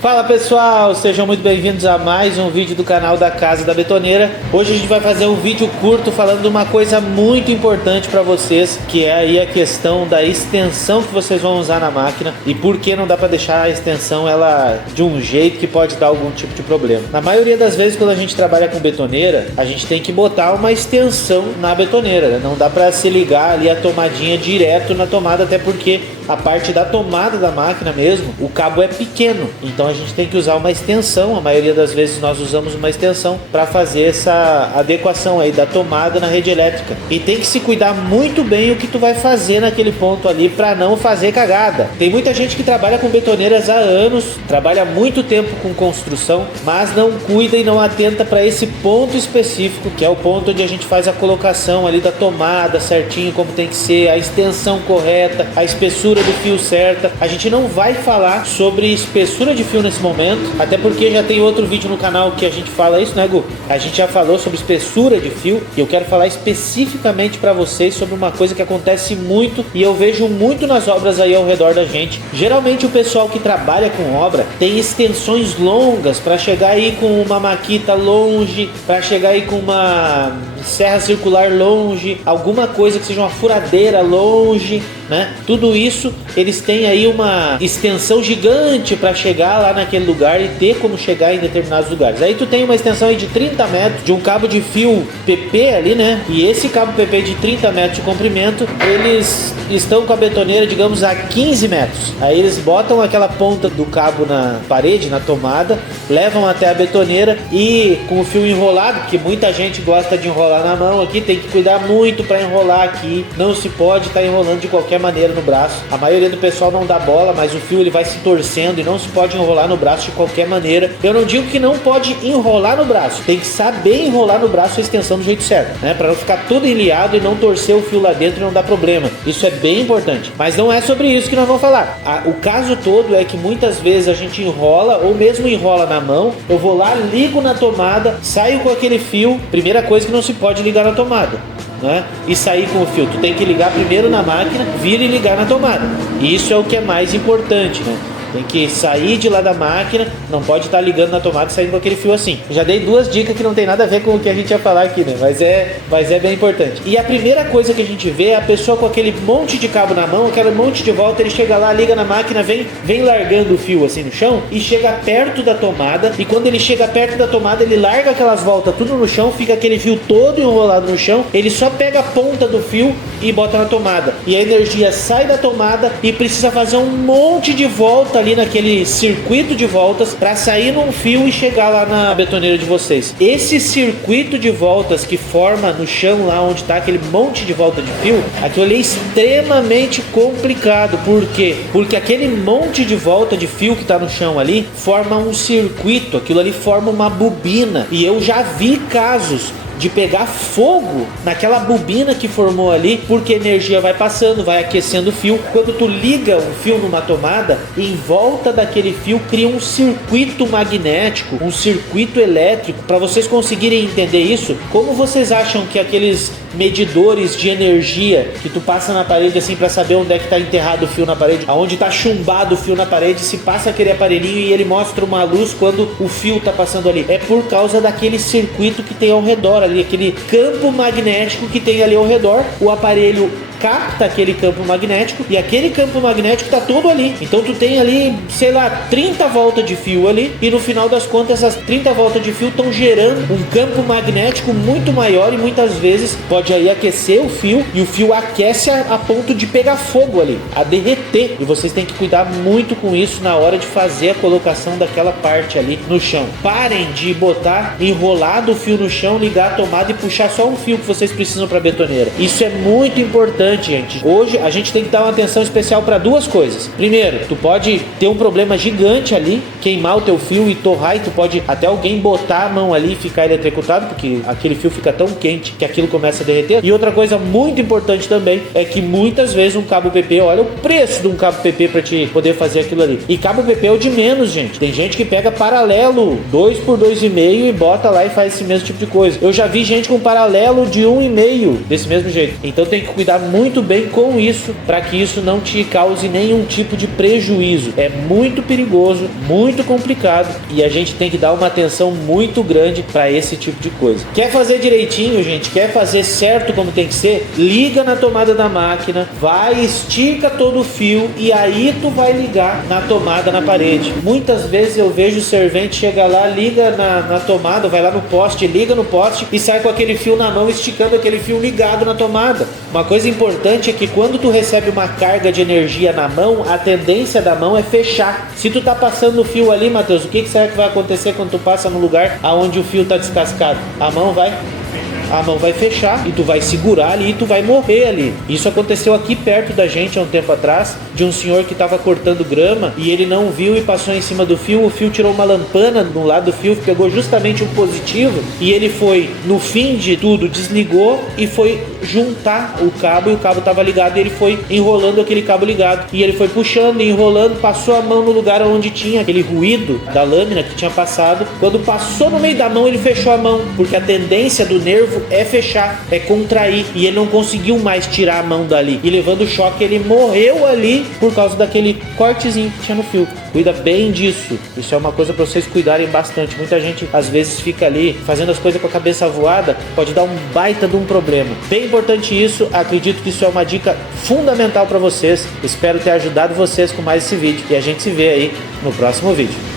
Fala pessoal, sejam muito bem-vindos a mais um vídeo do canal da Casa da Betoneira. Hoje a gente vai fazer um vídeo curto falando de uma coisa muito importante para vocês, que é aí a questão da extensão que vocês vão usar na máquina e por que não dá para deixar a extensão ela de um jeito que pode dar algum tipo de problema. Na maioria das vezes quando a gente trabalha com betoneira, a gente tem que botar uma extensão na betoneira, né? Não dá para se ligar ali a tomadinha direto na tomada, até porque a parte da tomada da máquina mesmo, o cabo é pequeno, então a gente tem que usar uma extensão. A maioria das vezes nós usamos uma extensão para fazer essa adequação aí da tomada na rede elétrica. E tem que se cuidar muito bem o que tu vai fazer naquele ponto ali para não fazer cagada. Tem muita gente que trabalha com betoneiras há anos, trabalha muito tempo com construção, mas não cuida e não atenta para esse ponto específico, que é o ponto onde a gente faz a colocação ali da tomada certinho, como tem que ser, a extensão correta, a espessura do fio certa. A gente não vai falar sobre espessura de fio nesse momento, até porque já tem outro vídeo no canal que a gente fala isso, né, Gu? A gente já falou sobre espessura de fio e eu quero falar especificamente para vocês sobre uma coisa que acontece muito e eu vejo muito nas obras aí ao redor da gente. Geralmente o pessoal que trabalha com obra tem extensões longas para chegar aí com uma maquita longe, para chegar aí com uma serra circular longe, alguma coisa que seja uma furadeira longe, né? Tudo isso eles têm aí uma extensão gigante para chegar lá naquele lugar e ter como chegar em determinados lugares. Aí tu tem uma extensão aí de 30 metros de um cabo de fio PP ali, né? E esse cabo PP de 30 metros de comprimento, eles estão com a betoneira, digamos, a 15 metros. Aí eles botam aquela ponta do cabo na parede, na tomada, levam até a betoneira e com o fio enrolado, porque muita gente gosta de enrolar na mão aqui, tem que cuidar muito para enrolar aqui. Não se pode estar enrolando de qualquer maneira no braço. A maioria do pessoal não dá bola, mas o fio ele vai se torcendo e não se pode enrolar no braço de qualquer maneira. Eu não digo que não pode enrolar no braço, tem que saber enrolar no braço a extensão do jeito certo, né? Para não ficar tudo enliado e não torcer o fio lá dentro e não dar problema. Isso é bem importante. Mas não é sobre isso que nós vamos falar. O caso todo é que muitas vezes a gente enrola ou mesmo enrola na mão. Eu vou lá, ligo na tomada, saio com aquele fio. Primeira coisa que não se pode ligar na tomada, né? E sair com o fio, tu tem que ligar primeiro na máquina, vir e ligar na tomada. Isso é o que é mais importante, né? Tem que sair de lá da máquina, não pode estar ligando na tomada e saindo com aquele fio assim. Eu já dei duas dicas que não tem nada a ver com o que a gente ia falar aqui, né? Mas é bem importante. E a primeira coisa que a gente vê é a pessoa com aquele monte de cabo na mão, aquele monte de volta, ele chega lá, liga na máquina, vem largando o fio assim no chão e chega perto da tomada. E quando ele chega perto da tomada, ele larga aquelas voltas tudo no chão, fica aquele fio todo enrolado no chão. Ele só pega a ponta do fio e bota na tomada. E a energia sai da tomada e precisa fazer um monte de volta ali naquele circuito de voltas para sair num fio e chegar lá na betoneira de vocês. Esse circuito de voltas que forma no chão lá onde está aquele monte de volta de fio, aquilo ali é extremamente complicado. Por quê? Porque aquele monte de volta de fio que está no chão ali forma um circuito, aquilo ali forma uma bobina. E eu já vi casos de pegar fogo naquela bobina que formou ali, porque a energia vai passando, vai aquecendo o fio. Quando tu liga um fio numa tomada, em volta daquele fio cria um circuito magnético, um circuito elétrico. Para vocês conseguirem entender isso, como vocês acham que aqueles medidores de energia que tu passa na parede assim para saber onde é que tá enterrado o fio na parede, aonde tá chumbado o fio na parede, se passa aquele aparelhinho e ele mostra uma luz quando o fio tá passando ali? É por causa daquele circuito que tem ao redor ali, aquele campo magnético que tem ali ao redor. O aparelho capta aquele campo magnético e aquele campo magnético tá todo ali. Então tu tem ali, sei lá, 30 voltas de fio ali e no final das contas essas 30 voltas de fio estão gerando um campo magnético muito maior e muitas vezes pode aí aquecer o fio e o fio aquece a ponto de pegar fogo ali, a derreter. E vocês têm que cuidar muito com isso na hora de fazer a colocação daquela parte ali no chão. Parem de botar enrolado o fio no chão, ligar a tomada e puxar só um fio que vocês precisam para betoneira. Isso é muito importante, gente. Hoje a gente tem que dar uma atenção especial para duas coisas. Primeiro, tu pode ter um problema gigante ali, queimar o teu fio e torrar, e tu pode até alguém botar a mão ali e ficar eletrocutado, porque aquele fio fica tão quente que aquilo começa a derreter. E outra coisa muito importante também é que muitas vezes um cabo PP, olha o preço de um cabo PP para te poder fazer aquilo ali. E cabo PP é o de menos, gente. Tem gente que pega paralelo 2 por 2,5 e bota lá e faz esse mesmo tipo de coisa. Eu já vi gente com paralelo de 1,5 desse mesmo jeito. Então tem que cuidar muito bem com isso para que isso não te cause nenhum tipo de prejuízo. É muito perigoso, muito muito complicado e a gente tem que dar uma atenção muito grande para esse tipo de coisa. Quer fazer direitinho, gente? Quer fazer certo como tem que ser? Liga na tomada da máquina, vai, estica todo o fio e aí tu vai ligar na tomada na parede. Muitas vezes eu vejo o servente chegar lá, liga na tomada, vai lá no poste, liga no poste e sai com aquele fio na mão, esticando aquele fio ligado na tomada. Uma coisa importante é que quando tu recebe uma carga de energia na mão, a tendência da mão é fechar. Se tu tá passando o fio ali, Matheus, o que será que vai acontecer quando tu passa no lugar aonde o fio tá descascado? A mão vai fechar e tu vai segurar ali e tu vai morrer ali. Isso aconteceu aqui perto da gente há um tempo atrás, de um senhor que estava cortando grama e ele não viu e passou em cima do fio. O fio tirou uma lampana no lado do fio, pegou justamente um positivo e ele foi, no fim de tudo, desligou e foi juntar o cabo e o cabo estava ligado e ele foi enrolando aquele cabo ligado e ele foi puxando e enrolando, passou a mão no lugar onde tinha aquele ruído da lâmina que tinha passado. Quando passou no meio da mão, ele fechou a mão, porque a tendência do nervo é fechar, é contrair, e ele não conseguiu mais tirar a mão dali, e levando choque ele morreu ali por causa daquele cortezinho que tinha no fio. Cuida bem disso, isso é uma coisa para vocês cuidarem bastante. Muita gente às vezes fica ali fazendo as coisas com a cabeça voada, pode dar um baita de um problema. Bem importante isso, acredito que isso é uma dica fundamental para vocês. Espero ter ajudado vocês com mais esse vídeo e a gente se vê aí no próximo vídeo.